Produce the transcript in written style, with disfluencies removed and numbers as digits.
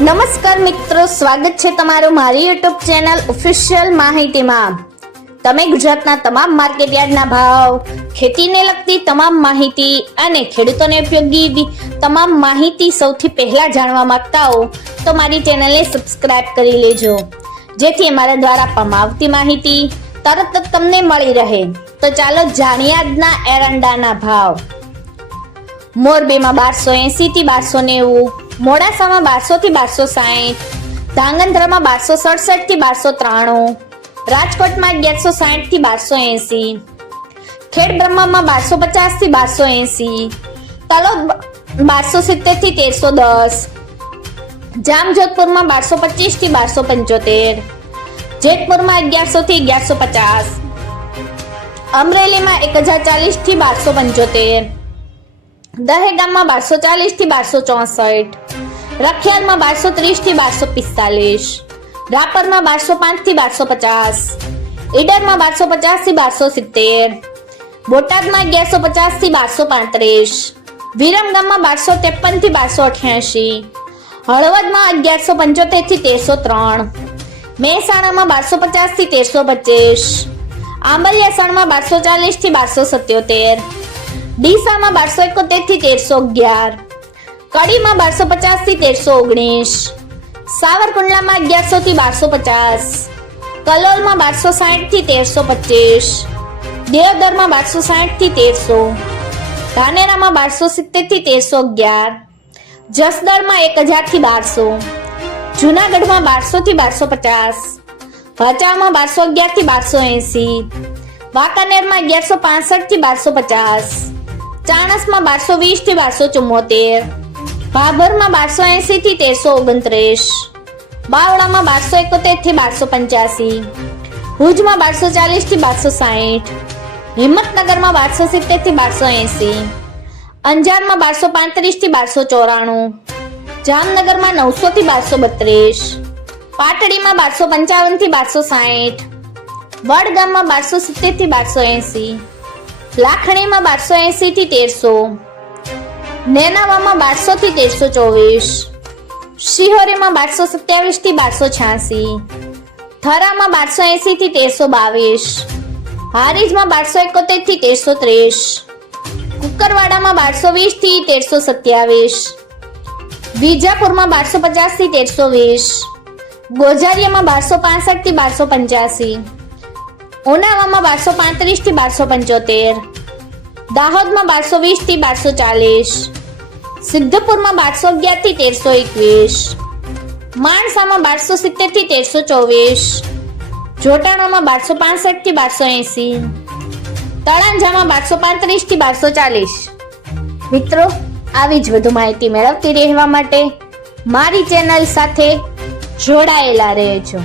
નમસ્કાર મિત્રો, સ્વાગત છે તમારું મારી યુટ્યુબ ચેનલ ઓફિશિયલ માહિતીમાં। તમે ગુજરાતના તમામ માર્કેટયાર્ડના ભાવ, ખેતીને લગતી તમામ માહિતી અને ખેડૂતોને ઉપયોગી તમામ માહિતી સૌથી પહેલા જાણવા માંગતા હો તો મારી ચેનલને સબસ્ક્રાઇબ કરી લેજો, જેથી અમારા દ્વારા આપવામાં આવતી માહિતી તરત જ તમને મળી રહે। તો ચાલો જાણીએ આજના એરંડાના ભાવ। મોરબીમાં 1280 થી 1290, મોડાસામાં 1200 થી 1260, ધાંગધ્રામાં 1267 થી 1293, રાજકોટમાં 1160 થી 1280, ખેડબ્રહ્મામાં 1250 થી 1280, તલોદ 1270 થી 1310, જામજોધપુરમાં 1225 થી 1275, જેતપુરમાં 1100 થી 1150, અમરેલીમાં 1040 થી 1275, દહેગામમાં 1240 થી 1264, રખિયાલમાં 1230 થી 1245, રાપરમાં 1205 થી 1250, ઈડરમાં 1250 થી 1270, બોટાદમાં 1150 થી 1235, વિરમગામમાં 1253 થી 1288, હળવદમાં 1175 થી 1303, મહેસાણામાં 1250 થી 1325, આંબલિયાસણમાં 1240 થી 1277, ડીસામાં 1271 થી 1311, કડીમાં 1250 થી 1319, સાવરકુંડલામાં 1100 થી 1250, કલોલમાં 1260 થી 1325, દેવદરમાં 1260 થી 1300, ધાનેરામાં 1270 થી 1311, જસદણમાં 1000 થી 1200, જુનાગઢમાં 1200 થી 1250, ભચાઉમાં 1211 થી 1280, વાંકાનેરમાં 1165 થી 1250, ચાણસમાં 1220 થી 1274, ભાભરમાં 1280 થી 1329, બાવળામાં 1271 થી 1285, ભુજમાં 1240 થી 1260, હિંમતનગરમાં 1270 થી 1280, અંજારમાં 1235 થી 1294, જામનગરમાં 900 થી 1232, પાટડીમાં 1255 થી 1260, વડગામમાં 1270 થી 1280, લાખણીમાં 1280 થી 1300, નેનાવામાં 1200 થી 1324, શિહોરીમાં 1227 થી 1286, થરામાં 1280 થી 1322, હારીજમાં 1271 થી 1330, કુકરવાડામાં 1220 થી 1327, વિજાપુરમાં 1250 થી 1320, ગોઝારિયામાં 1265 થી 1285, ઉનાવામાં 1235 થી 1275, દાહોદમાં 1220 થી 1240, સિદ્ધપુરમાં 1211 થી 1321, માણસામાં 1270 થી 1324, જોટાણામાં 1265 થી 1280, તળાંજામાં 1235 થી 1240। મિત્રો, આવી જ વધુ માહિતી મેળવતી રહેવા માટે મારી ચેનલ સાથે જોડાયેલા રહેજો।